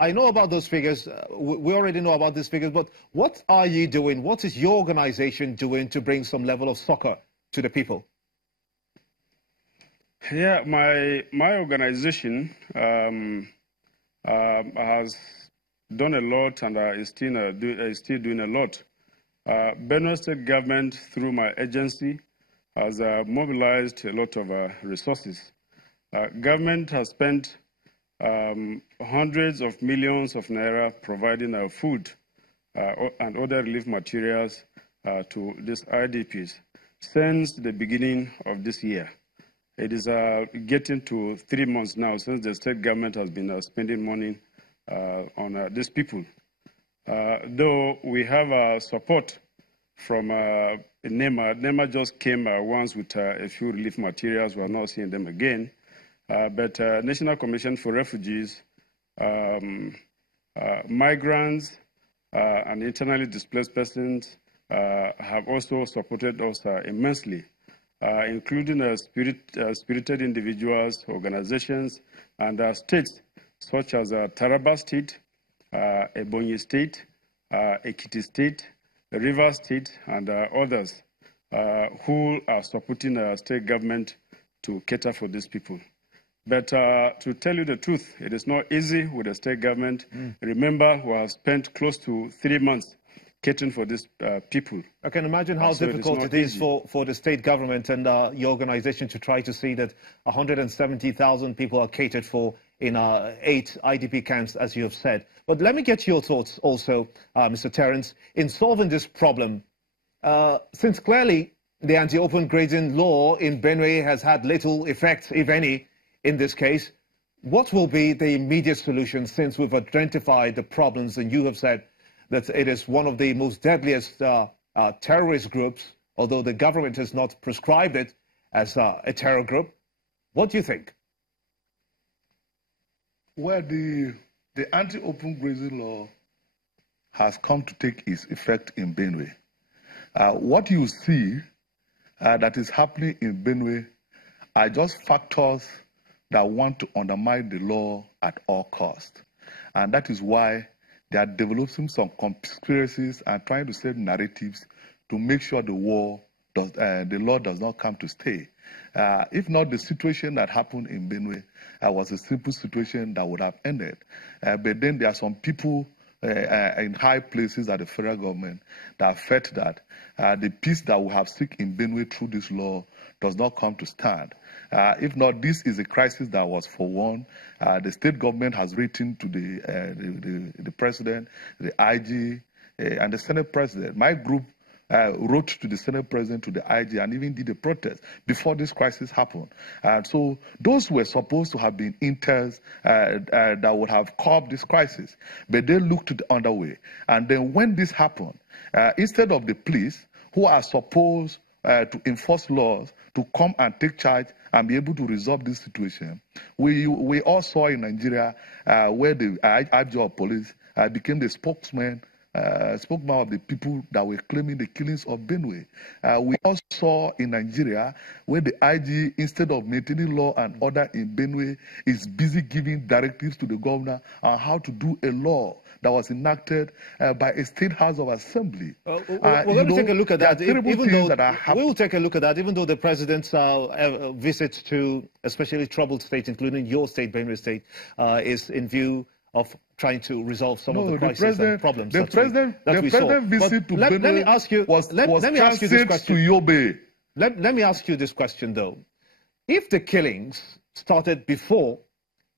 I know about those figures. We already know about these figures. But what are you doing? What is your organization doing to bring some level of succor to the people? Yeah, my organization has done a lot and is still doing a lot. Benue State government, through my agency, has mobilized a lot of resources. Government has spent hundreds of millions of naira providing food and other relief materials to these IDPs since the beginning of this year. It is getting to 3 months now since the state government has been spending money on these people. Though we have support from NEMA. NEMA just came once with a few relief materials. We are not seeing them again. But National Commission for Refugees, migrants, and internally displaced persons have also supported us immensely, including spirited individuals, organizations, and states such as Taraba State, Ebonyi State, Ekiti State, Rivers State, and others who are supporting state government to cater for these people. But to tell you the truth, it is not easy with the state government. Remember, we have spent close to 3 months catering for these people. I can imagine how difficult it is for the state government and your organization to try to see that 170,000 people are catered for in 8 IDP camps, as you have said. But let me get your thoughts also, Mr. Terence, in solving this problem. Since clearly the anti-open grazing law in Benue has had little effect, if any, in this case, what will be the immediate solution, since we've identified the problems and you have said that it is one of the most deadliest terrorist groups, although the government has not prescribed it as a terror group? What do you think? Well, the anti-open grazing law has come to take its effect in Benue. What you see that is happening in Benue are just factors that want to undermine the law at all costs. And that is why they are developing some conspiracies and trying to set narratives to make sure the law does not come to stay. If not, the situation that happened in Benue was a simple situation that would have ended. But then there are some people in high places at the federal government that felt that the peace that we have seek in Benue through this law does not come to stand. If not, this is a crisis that was forewarned. The state government has written to the president, the IG, and the Senate president. My group wrote to the Senate president, to the IG, and even did a protest before this crisis happened. So those were supposed to have been intels that would have curbed this crisis, but they looked the other way. And then when this happened, instead of the police, who are supposed to enforce laws, to come and take charge and be able to resolve this situation, we all saw in Nigeria where the IG of police became the spokesman of the people that were claiming the killings of Benue. We also saw in Nigeria where the IG, instead of maintaining law and order in Benue, is busy giving directives to the governor on how to do a law that was enacted by a state house of assembly. We're going to take a look at that. We will take a look at that, even though the president's visit to especially troubled states, including your state, Benue State, is in view of trying to resolve some of the crises and problems that we saw. Visit to Benue let me ask you, was let me ask you this question. To Yobe. Let me ask you this question, though. If the killings started before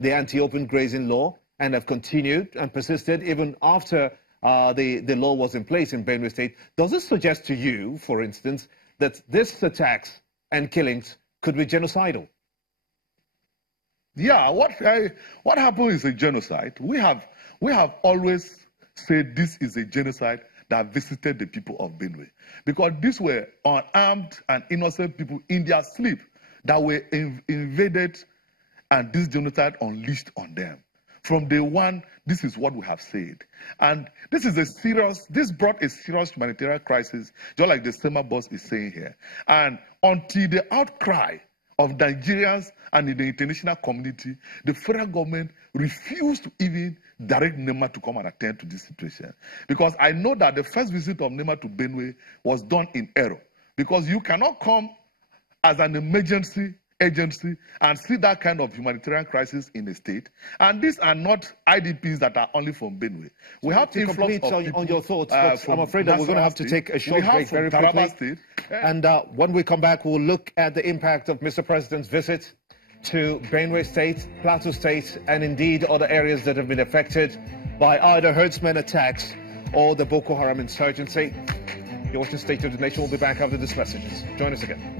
the anti-open grazing law and have continued and persisted even after the law was in place in Benue State, does this suggest to you, for instance, that these attacks and killings could be genocidal? Yeah, what happened is a genocide. We have always said this is a genocide that visited the people of Benue, because these were unarmed and innocent people in their sleep that were invaded, and this genocide unleashed on them. From day one, this is what we have said. And this brought a serious humanitarian crisis, just like the SEMA boss is saying here. And until the outcry of Nigerians and in the international community, the federal government refused to even direct NEMA to come and attend to this situation. Because I know that the first visit of NEMA to Benue was done in error. Because you cannot come as an emergency agency and see that kind of humanitarian crisis in the state. And these are not IDPs that are only from Benue. We have to complete on your thoughts, but I'm afraid that we're going to have to take a short break very quickly. And when we come back, we'll look at the impact of Mr. President's visit to Benue State, Plateau State, and indeed other areas that have been affected by either herdsmen attacks or the Boko Haram insurgency. You're watching State of the Nation. We'll be back after these messages. Join us again.